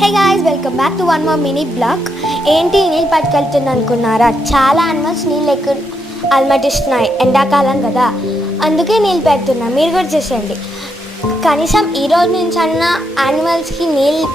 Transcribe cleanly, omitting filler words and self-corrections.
Hey guys, welcome back to one more mini blog. ఏంటి నీళ్ళు పట్టుకెళ్తుంది అనుకున్నారా? చాలా యానిమల్స్ నీళ్ళు అలమటిస్తున్నాయి. ఎండాకాలం కదా, అందుకే నీళ్ళు పెడుతున్నాం. మీరు కూడా చూసేయండి. కనీసం ఈరోజు నుంచి అన్న యానిమల్స్కి నీళ్ళు